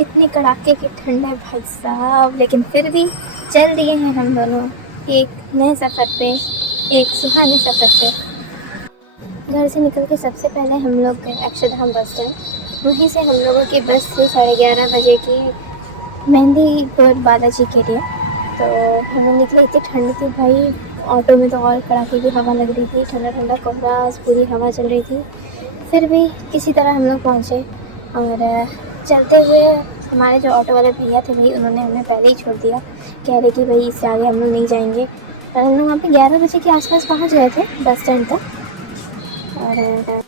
इतने कड़ाके की ठंड है भाई साहब, लेकिन फिर भी चल दिए हैं हम दोनों एक नए सफ़र पे, एक सुहाने सफ़र पे। घर से निकल के सबसे पहले हम लोग गए अक्षरधाम बस स्टैंड। वहीं से हम लोगों की बस थी 11:30 बजे की मेहंदीपुर बालाजी के लिए। तो हम लोग निकले, इतनी ठंड थी भाई, ऑटो में तो और कड़ाके की हवा लग रही थी, ठंडा ठंडा कोहरा, पूरी हवा चल रही थी। फिर भी किसी तरह हम लोग पहुँचे और चलते हुए हमारे जो ऑटो वाले भैया थे भाई, उन्होंने हमें पहले ही छोड़ दिया, कह रहे कि भाई इससे आगे हम लोग नहीं जाएंगे। और हम लोग वहाँ पे 11 बजे के आसपास पहुँच गए थे बस स्टैंड तक। और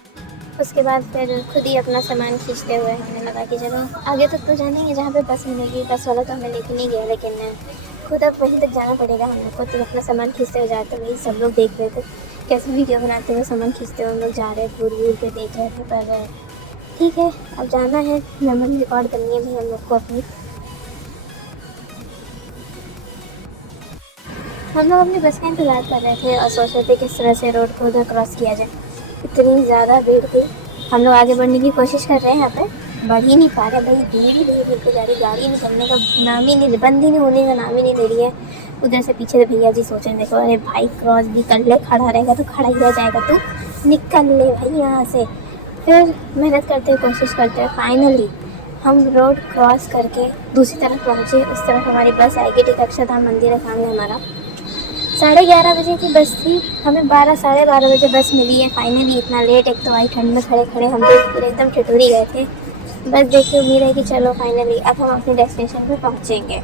उसके बाद फिर खुद ही अपना सामान खींचते हुए हमने लगा कि चलो आगे तक तो जानेंगे जहाँ पे बस मिलेगी। बस वाला तो हमें लेके नहीं गया, लेकिन खुद अब वहीं तक जाना पड़ेगा हम लोग को। तो अपना सामान खींचते हुए जाते हुए सब लोग देख रहे थे कैसे वीडियो बनाते हुए सामान खींचते हुए हम लोग जा रहे, दूर दूर के देख रहे थे। पर ठीक है, अब जाना है, मेमोरी रिकॉर्ड करनी है भी हम लोग को अपनी। हम लोग अपनी बस का इंतज़ार कर रहे थे और सोच रहे थे किस तरह से रोड को उधर क्रॉस किया जाए। इतनी ज़्यादा भीड़ थी, हम लोग आगे बढ़ने की कोशिश कर रहे हैं, यहाँ पे बढ़ ही नहीं पा रहे भाई, भीड़ ही भीड़ बिल्कुल जा रही, गाड़ी निकलने का नाम ही नहीं, बंद ही नहीं होने का नाम ही नहीं दे रही है। उधर से पीछे से भैया जी सोच रहे देखो, अरे भाई क्रॉस भी कर ले, खड़ा रहेगा तो खड़ा ही रह जाएगा, तू निकल ले भाई यहाँ से। फिर मेहनत करते कोशिश करते फाइनली हम रोड क्रॉस करके दूसरी तरफ पहुँचे। उस तरफ हमारी बस आएगी, ठीक अक्षरधाम मंदिर है सामने हमारा। 11:30 बजे की बस थी, हमें 12 साढ़े 12 बजे बस मिली है फाइनली। इतना लेट, एक तो आई ठंड में खड़े खड़े हम लोग पूरे एकदम ठिठुरी गए थे। बस देखिए, उम्मीद है कि चलो फाइनली अब हम अपने डेस्टिनेशन पे पहुँचेंगे।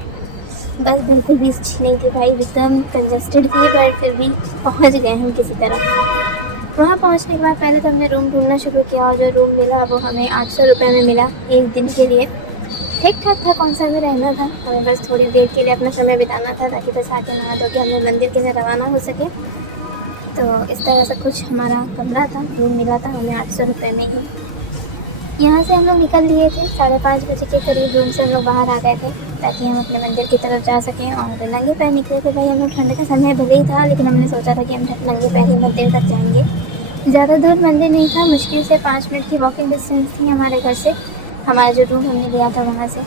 बस बिल्कुल भी अच्छी नहीं थी भाई, एकदम कंजस्टेड थी, पर फिर भी पहुँच गए हम किसी तरह। वहाँ पहुँचने के बाद पहले तो हमने रूम ढूंढना शुरू किया और जो रूम मिला वो हमें 800 रुपये में मिला एक दिन के लिए। ठीक ठाक था, कौन सा भी रहना था, हमें बस थोड़ी देर के लिए अपना समय बिताना था ताकि बस आके नहा धो के हमें मंदिर के लिए रवाना हो सके। तो इस तरह से कुछ हमारा कमरा था, रूम मिला था हमें 800 रुपये में ही। यहाँ से हम लोग निकल लिए थे 5:30 बजे के करीब, रूम से हम लोग बाहर आ गए थे ताकि हम अपने मंदिर की तरफ जा सकें। और नंगे पैर निकले थे भाई हम लोग, ठंड का समय भले ही था लेकिन हमने सोचा था कि हम नंगे पैर ही मंदिर तक जाएंगे। ज़्यादा दूर मंदिर नहीं था, मुश्किल से 5 मिनट की वॉकिंग डिस्टेंस थी हमारे घर से, हमारा जो रूम हमने लिया था वहाँ से।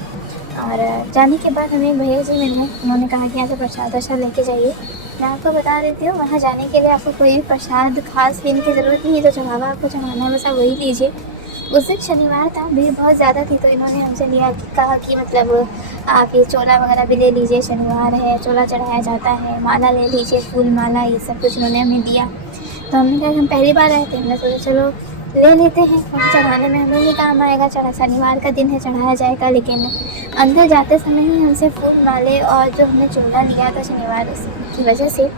और जाने के बाद हमें भैया जी मिले, उन्होंने कहा कि यहाँ से प्रसाद वरसाद लेके जाइए। मैं आपको बता देती हूँ, वहाँ जाने के लिए आपको कोई भी प्रसाद खास लेने की ज़रूरत नहीं है, जो चढ़ावा आपको चढ़ाना है बस आप वही लीजिए। उस दिन शनिवार था, भीड़ बहुत ज़्यादा थी, तो इन्होंने हमसे कहा कि मतलब आप ये चोला वगैरह भी ले लीजिए, शनिवार है चोला चढ़ाया जाता है, माला ले लीजिए, फूल माला, ये सब कुछ उन्होंने हमें दिया। तो हमने कहा हम पहली बार आए थे, हमने सोचा चलो ले लेते हैं, हम चढ़ाने में हमें ही काम आएगा, चढ़ा शनिवार का दिन है चढ़ाया जाएगा। लेकिन अंदर जाते समय ही हमसे फूल माले और जो हमने चोला लिया था शनिवार की वजह से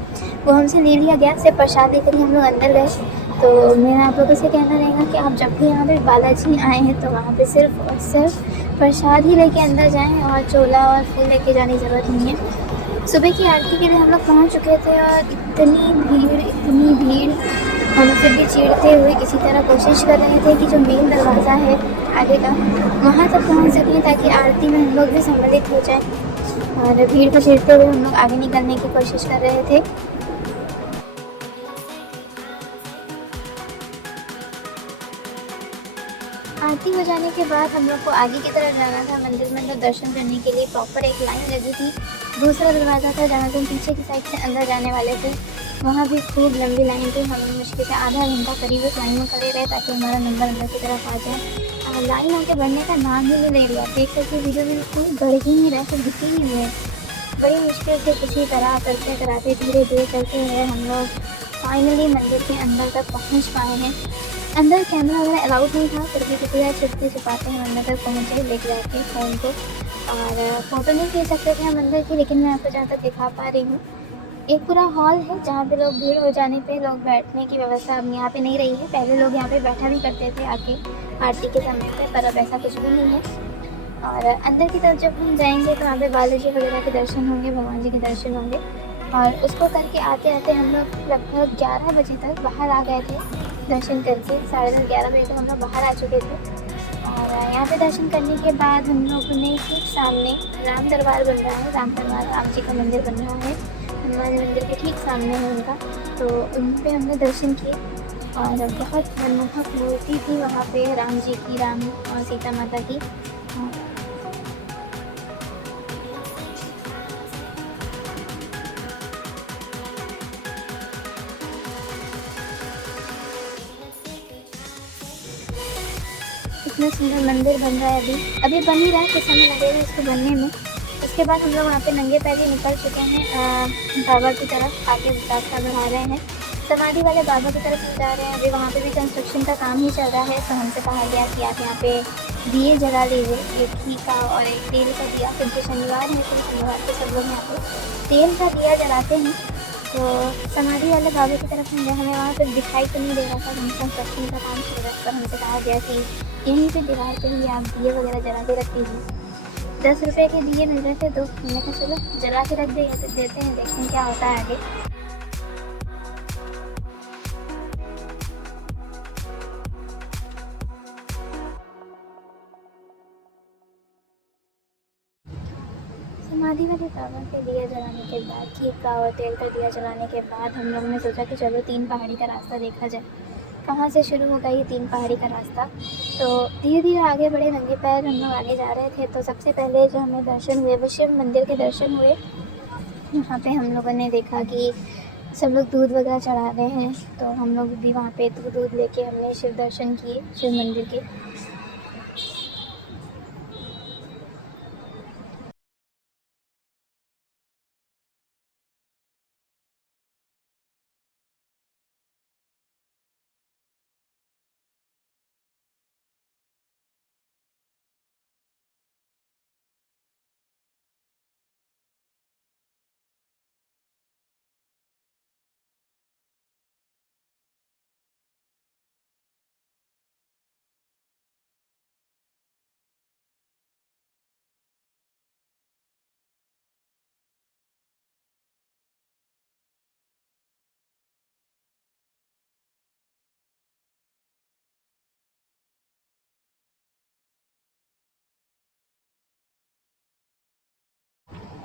वो हमसे ले लिया गया। सिर्फ प्रसाद लेकर ही हम लोग अंदर गए। तो मेरा आप लोगों से कहना रहेगा कि आप जब भी यहाँ पे बालाजी आए हैं तो वहाँ पे सिर्फ और सिर्फ प्रसाद ही लेके अंदर जाएं और चोला और फूल लेके जाने की ज़रूरत नहीं है। सुबह की आरती के लिए हम लोग पहुँच चुके थे और इतनी भीड़, हम फिर भी चीरते हुए किसी तरह कोशिश कर रहे थे कि जो मेन दरवाज़ा है आगे का वहाँ तक पहुँच सकें ताकि आरती में हम लोग भी सम्मिलित हो जाएं। और भीड़ को चीरते हुए हम लोग आगे निकलने की कोशिश कर रहे थे। आरती हो जाने के बाद हम लोग को आगे की तरफ जाना था, मंदिर में अंदर दर्शन करने के लिए प्रॉपर एक लाइन लगी थी। दूसरा दरवाज़ा था जहाँ से हम पीछे की साइड से अंदर जाने वाले थे, वहाँ भी खूब लंबी लाइन थी। हम मुश्किल से आधा घंटा करीब उस लाइन में खड़े रहे ताकि हमारा नंबर अंदर की तरफ आ जाए। लाइन आगे बढ़ने का नाम ही नहीं ले रही, आप देख सकते वीडियो में कोई बढ़ ही नहीं रहा, कुछ दिख ही नहीं है। बड़ी मुश्किल से किसी तरह करते कराते धीरे धीरे चलते हुए हम लोग फाइनली मंदिर के अंदर तक पहुँच पाए हैं। अंदर कैमरा वगैरह अलाउड नहीं था, फिर भी किसी तरह छुपते हम अंदर तक पहुँचे लेके जाके फ़ोन को। और फ़ोटो नहीं खींच सकते थे हम अंदर की, लेकिन मैं आपको जहाँ तक दिखा पा रही हूँ एक पूरा हॉल है जहाँ पे लोग भीड़ हो जाने पे लोग बैठने की व्यवस्था अब यहाँ पे नहीं रही है। पहले लोग यहाँ पे बैठा भी करते थे आके आरती के समय पे, पर अब ऐसा कुछ भी नहीं है। और अंदर की तरफ जब हम जाएंगे तो वहाँ पे बालाजी वगैरह के दर्शन होंगे, भगवान जी के दर्शन होंगे। और उसको करके आते आते हम लोग लगभग 11 बजे तक बाहर आ गए थे दर्शन करके। 10:30 11 बजे तक हम लोग बाहर आ चुके थे। और यहाँ पे दर्शन करने के बाद हम लोगों ने ठीक सामने राम दरबार बन रहा है, राम दरबार राम जी का मंदिर बन रहा है, हनुमान मंदिर के ठीक सामने है उनका, तो उन पे हमने दर्शन किए। और बहुत मनमोहक मूर्ति थी वहाँ पे राम जी की, राम और सीता माता की। इतना सुंदर मंदिर बन रहा है। अभी बन ही रहा है, कुछ समय लगेगा इसको बनने में। उसके बाद हम लोग वहाँ पे नंगे पैर ही निकल चुके हैं बाबा की तरफ, आगे रास्ता बढ़ा रहे हैं। समाधि वाले बाबा की तरफ हम जा रहे हैं। अभी वहाँ पे भी कंस्ट्रक्शन का काम ही चल रहा है, तो हमसे कहा गया कि आप यहाँ पे दिए जला लीजिए, एक घी का और एक तेल का दिया, क्योंकि शनिवार है तो शनिवार को सब लोग यहाँ पे तेल का दिया जलाते हैं। तो समाधि वाले बाबा की तरफ हम गए, हमें वहाँ पर दिखाई तो नहीं दे रहा था, कंस्ट्रक्शन का काम चल रहा था, पर हमसे कहा गया कि यहीं पे दीवार पर ही आप दिए वगैरह जला के रख दीजिए। 10 रुपये के दिए मिल रहे थे, तो मैंने कहा चलो जला के रख देते हैं, देखते हैं क्या होता है आगे। समाधि वाले बाबा के दिया जलाने के बाद, घी का और तेल का दिया जलाने के बाद हम लोगों ने सोचा कि चलो 3 पहाड़ी का रास्ता देखा जाए, कहाँ से शुरू होगा ये 3 पहाड़ी का रास्ता। तो धीरे धीरे आगे बढ़े, नंगे पैर हम लोग आगे जा रहे थे। तो सबसे पहले जो हमें दर्शन हुए वो शिव मंदिर के दर्शन हुए। यहाँ पे हम लोगों ने देखा कि सब लोग दूध वगैरह चढ़ा रहे हैं, तो हम लोग भी वहाँ पे दूध लेके हमने शिव दर्शन किए, शिव मंदिर के।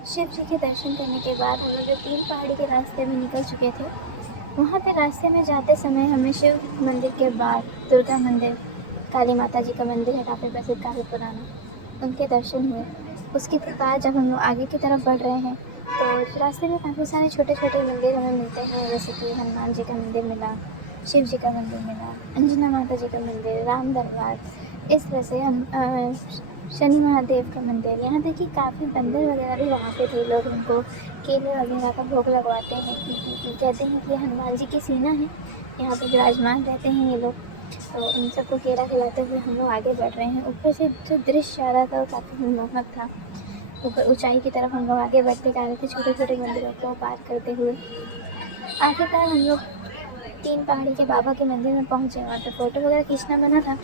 शिव जी के दर्शन करने के बाद हम लोग जो 3 पहाड़ी के रास्ते में निकल चुके थे, वहाँ पे रास्ते में जाते समय हमें शिव मंदिर के बाद दुर्गा मंदिर, काली माता जी का मंदिर है काफ़ी प्रसिद्ध, काफ़ी पुराना, उनके दर्शन हुए। उसके बाद जब हम लोग आगे की तरफ बढ़ रहे हैं, तो रास्ते में काफ़ी सारे छोटे छोटे मंदिर हमें मिलते हैं, जैसे कि हनुमान जी का मंदिर मिला, शिव जी का मंदिर मिला, अंजना माता जी का मंदिर, राम दरबार, इस तरह से हम शनि महादेव का मंदिर। यहाँ तक कि काफ़ी बंदर वगैरह भी वहाँ पे थे, लोग उनको केले वगैरह का भोग लगवाते हैं, कहते हैं कि हनुमान जी की सीना है, यहाँ पे विराजमान रहते हैं ये लोग। तो उन सबको केला खिलाते हुए हम लोग आगे बढ़ रहे हैं। ऊपर से जो दृश्य आ रहा था वो काफ़ी मनमोहक था। ऊपर ऊंचाई की तरफ हम लोग आगे बढ़ते जा रहे थे, छोटे छोटे मंदिरों को पार करते हुए। आखिरकार हम लोग 3 पहाड़ी के बाबा के मंदिर में पहुँचे। वहाँ पे फ़ोटो वगैरह खींचना मना था,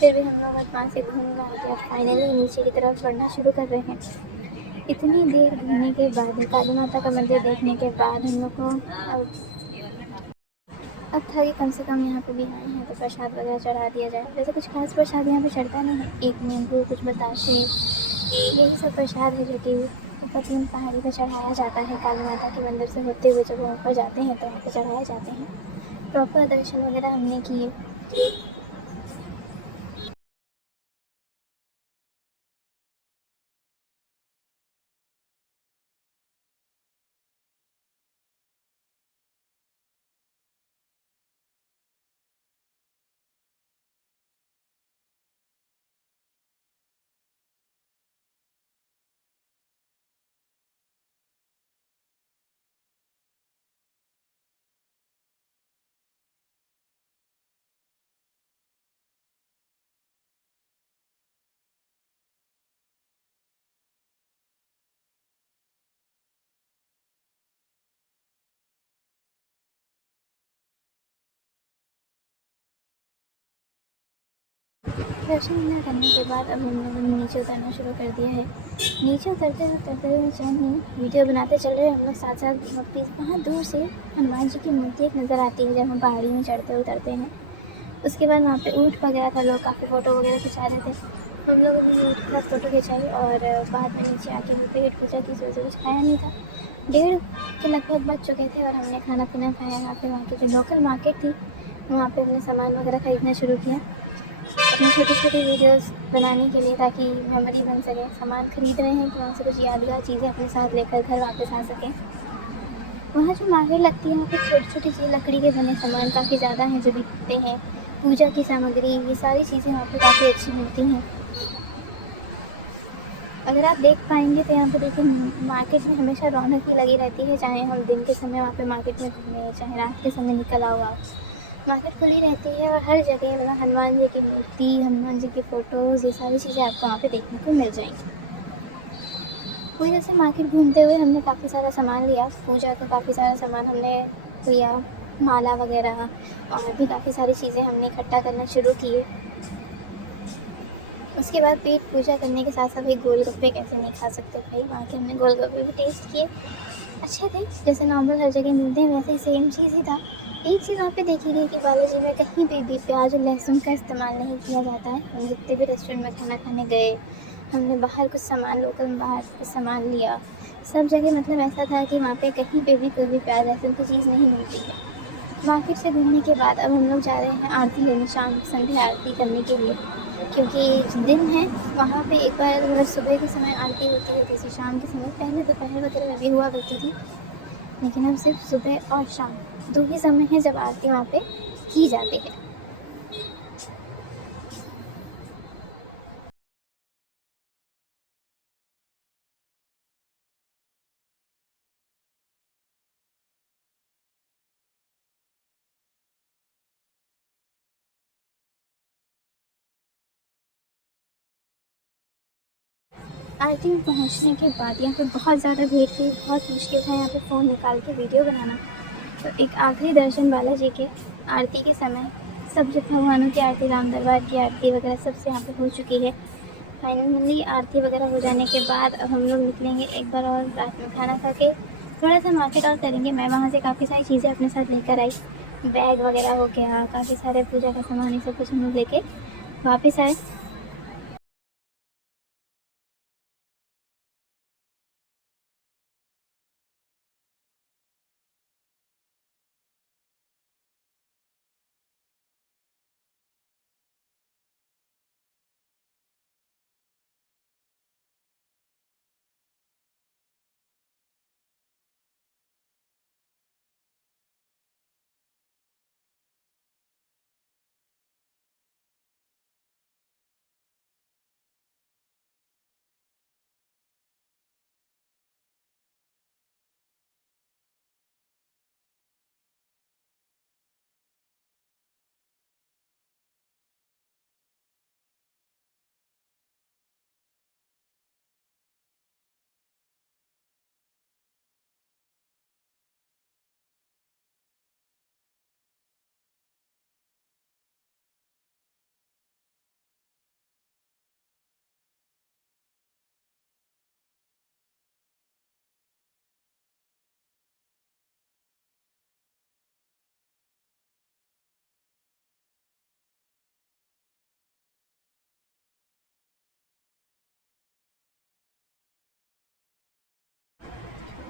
फिर भी हम लोग वहाँ से घूम के फाइनली नीचे की तरफ बढ़ना शुरू कर रहे हैं। इतनी देर घूमने के बाद, काली माता का मंदिर देखने के बाद हम लोग को अब था कि कम से कम यहाँ पे भी आए हैं तो प्रसाद वगैरह चढ़ा दिया जाए। वैसे कुछ खास प्रसाद यहाँ पे चढ़ता नहीं है, एक नींबू, कुछ बताशे, यही सब प्रसाद है जो कि ऊपर 3 पहाड़ी पर चढ़ाया जाता है। काली माता के मंदिर से होते हुए जब हम ऊपर जाते हैं तो वहाँ पे चढ़ाए जाते हैं। प्रॉपर दर्शन वगैरह हमने किए। दर्शन वगैरह करने के बाद अब हम लोगों ने नीचे उतरना शुरू कर दिया है। नीचे उतरते हुए चैन नहीं, वीडियो बनाते चल रहे हैं हम लोग साथ साथ। वहाँ दूर से हनुमान जी की मूर्ति एक नज़र आती है जब हम पहाड़ी में चढ़ते उतरते हैं। उसके बाद वहाँ पे ऊँट वगैरह था, लोग काफ़ी फ़ोटो वगैरह खिंचा रहे थे। हम लोगों ने ऊँट का फ़ोटो खिंचाई और बाद में नीचे आके भी पेट पूजा की, सोचे कुछ खाया नहीं था। 1:30 के लगभग बज चुके थे और हमने खाना पीना खाया। वहाँ की जो लोकल मार्केट थी वहाँ पे हमने सामान वगैरह ख़रीदना शुरू किया अपनी छोटी छोटी वीडियोस बनाने के लिए, ताकि मेमोरी बन सके। सामान खरीद रहे हैं कि वहाँ से कुछ यादगार चीज़ें अपने साथ लेकर घर वापस आ सकें। वहाँ जो मार्केट लगती है वहाँ पे छोटी छोटी चीज़, लकड़ी के बने सामान काफ़ी ज़्यादा हैं जो बिकते हैं। पूजा की सामग्री, ये सारी चीज़ें वहाँ पे काफ़ी अच्छी मिलती हैं। अगर आप देख पाएंगे तो यहाँ पे देखिए मार्केट में हमेशा रौनक ही लगी रहती है, चाहे हम दिन के समय वहाँ पे मार्केट में घूमें, चाहे रात के समय निकल आओ आप, मार्केट खुली रहती है। और हर जगह मतलब हनुमान जी की मूर्ति, हनुमान जी की फ़ोटोज़, ये सारी चीज़ें आपको वहाँ पे देखने को मिल जाएंगी। वही जैसे मार्केट घूमते हुए हमने काफ़ी सारा सामान लिया, पूजा का काफ़ी सारा सामान हमने लिया, माला वगैरह, और भी काफ़ी सारी चीज़ें हमने इकट्ठा करना शुरू किए। उसके बाद पेट पूजा करने के साथ साथ भाई गोलगप्पे कैसे नहीं खा सकते भाई, वहाँ के हमने गोलगप्पे भी टेस्ट किए, अच्छे थे, जैसे नॉर्मल हर जगह मिलते हैं वैसे ही सेम चीज़ ही था। एक चीज़ वहाँ पे देखी गई कि बालाजी में कहीं पे भी प्याज और लहसुन का इस्तेमाल नहीं किया जाता है। हम जितने भी रेस्टोरेंट में खाना खाने गए, हमने बाहर कुछ सामान, लोकल में बाहर कुछ सामान लिया, सब जगह मतलब ऐसा था कि वहाँ पे कहीं पे भी कोई भी प्याज लहसुन की चीज़ नहीं मिलती है। मार्केट से घूमने के बाद अब हम लोग जा रहे हैं आरती लेने, शाम संध्या आरती करने के लिए, क्योंकि दिन है वहाँ पे। एक बार अगर सुबह के समय आरती होती है, जैसे शाम के समय, पहले दोपहर वगैरह में भी हुआ करती थी, लेकिन अब सिर्फ सुबह और शाम 2 ही समय है जब आरती वहाँ पे की जाती है। आरती में पहुँचने के बाद यहाँ पे बहुत ज़्यादा भीड़ थी, बहुत मुश्किल था यहाँ पे फ़ोन निकाल के वीडियो बनाना। तो एक आखिरी दर्शन बालाजी के आरती के समय, सब जब भगवानों की आरती, राम दरबार की आरती वगैरह सबसे यहाँ पे हो चुकी है। फाइनली आरती वगैरह हो जाने के बाद अब हम लोग निकलेंगे एक बार और रात में खाना खा के थोड़ा सा मार्केट और करेंगे। मैं वहाँ से काफ़ी सारी चीज़ें अपने साथ लेकर आई, बैग वगैरह हो गया, काफ़ी सारे पूजा का सामान, ये सब कुछ हम लोग लेके वापस आए।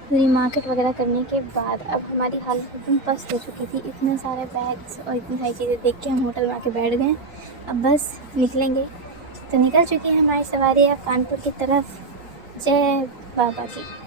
पूरी मार्केट वगैरह करने के बाद अब हमारी हालत एकदम पस्त हो चुकी थी, इतने सारे बैग्स और इतनी सारी चीज़ें देख के हम होटल में आके बैठ गए। अब बस निकलेंगे। तो निकल चुकी है हमारी सवारी अब कानपुर की तरफ। जय बाबा की।